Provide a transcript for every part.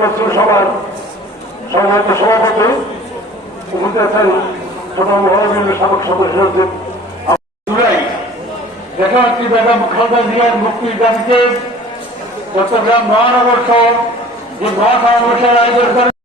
পত্র সভার সম্মানিত সভাপতি উপস্থিত আছেন ছোট মহাবিলের সাবেক সদস্য জুলাই বেগম খালেদা জিয়ার মুক্তির দাবিতে চট্টগ্রাম মহানগর সহ যে মহাসমাবেশের আয়োজন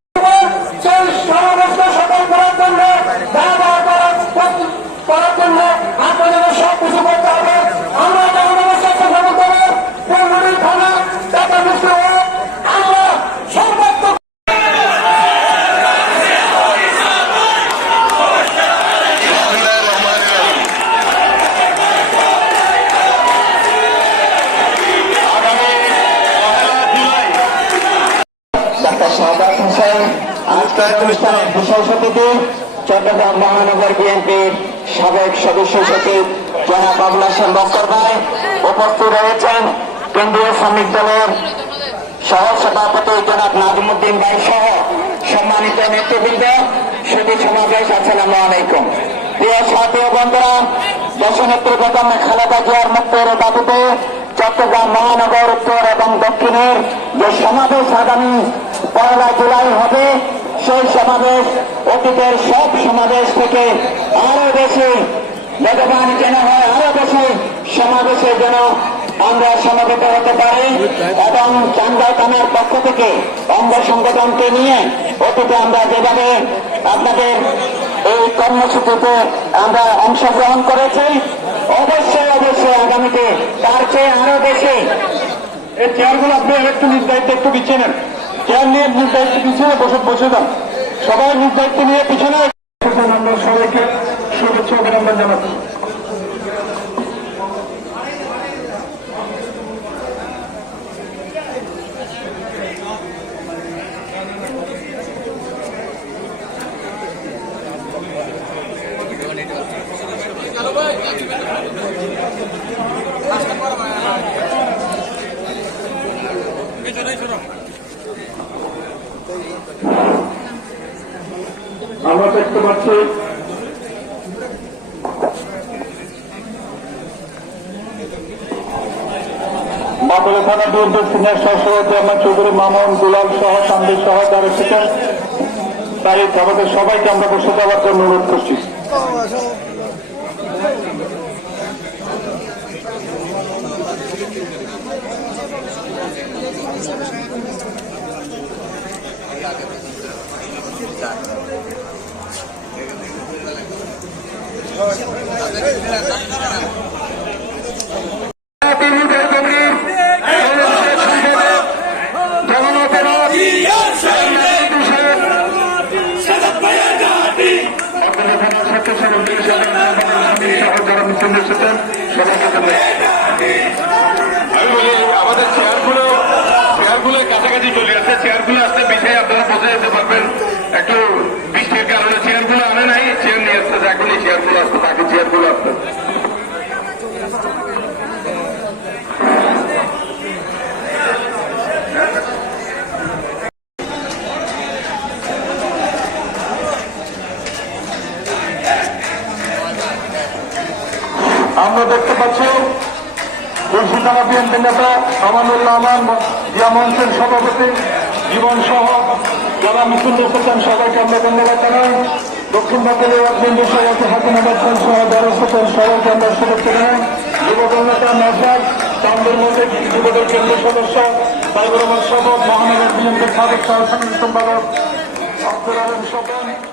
ডাক্তার শাহবাজ হোসেন আজকের অনুষ্ঠানের বিশেষ অতিথি চট্টগ্রাম মহানগর বিএনপির সাবেক সদস্য সচিব জনাব আবুল হাসান বক্কর ভাই উপস্থিত রয়েছেন। কেন্দ্রীয় শ্রমিক দলের সহ সভাপতি জনাব নাজমুদ্দিন ভাই সহ সম্মানিত নেতৃবৃন্দ শুধু সমাবেশ আসসালামু আলাইকুম। প্রিয় সাথী বন্ধুরা দেশনেত্রী বেগম খালেদা জিয়ার মুক্তের দাবিতে চট্টগ্রাম মহানগর উত্তর এবং দক্ষিণের যে সমাবেশ আগামী পয়লা জুলাই হবে। সেই সমাবেশ, অতীতের সব সমাবেশ থেকে আরও বেশি বেগবান যেন হয়, আরও বেশি সমাবেশে যেন আমরা সমাবেত হতে পারি এবং চাঙ্গাই থানার পক্ষ থেকে অঙ্গ সংগঠনকে নিয়ে অতীতে আমরা যেভাবে আপনাদের এই কর্মসূচিতে আমরা অংশগ্রহণ করেছি, অবশ্যই অবশ্যই আগামীতে তার চেয়ে আরও বেশি। এই চেয়ারগুলো আপনি একটু দায়িত্ব একটু পিছিয়ে নেন চেয়ার নিয়ে নিজ দায়িত্ব পিছিয়ে বসে বসে যান। সবাই নিজ দায়িত্ব নিয়ে পিছনে আমরা সবাইকে শুভেচ্ছা অভিনন্দন জানাচ্ছি। আমরা দেখতে পাচ্ছি। মাদুরে থানা বিরুদ্ধে সিনিয়র সহসভাপতি চৌধুরী মামুন দুলাল সহ শান্তি সহ যারা এসেছেন। তাই আমাদের সবাইকে আমরা বসে যাওয়ার জন্য অনুরোধ করছি। আমাদের চেয়ারগুলো চেয়ারগুলো কাছাকাছি চলে আসছে। চেয়ারগুলো আসতে পিছিয়ে আপনারা বসে যেতে পারবেন। একটু বৃষ্টির কারণে চেয়ারগুলো আনে নাই চেয়ার নিয়ে আসতে এখনই চেয়ারগুলো আসতে বাকি চেয়ারগুলো আসতে আমরা দেখতে পাচ্ছি তুলসীতলা বিএনপি নেতা আমানুল্লাহ আমান, জিয়া মঞ্চের সভাপতি, জীবন সহ যারা মিছিল এসেছেন সবাইকে আমরা ধন্যবাদ জানাই। দক্ষিণ বাঙ্গালের অগ্নিন্দ সভাপতি হাকিম আবাদ খান সহ এসেছেন সবাইকে আমরা শুভেচ্ছা জানাই। যুবদল নেতা নসাদ চান্দের মধ্যে যুবদল কেন্দ্রীয় সদস্য, সাইবুর রহমান সবক মহানগর বিএনপির সাবেক সহ সম্পাদক আব্দুল আলম নম্বর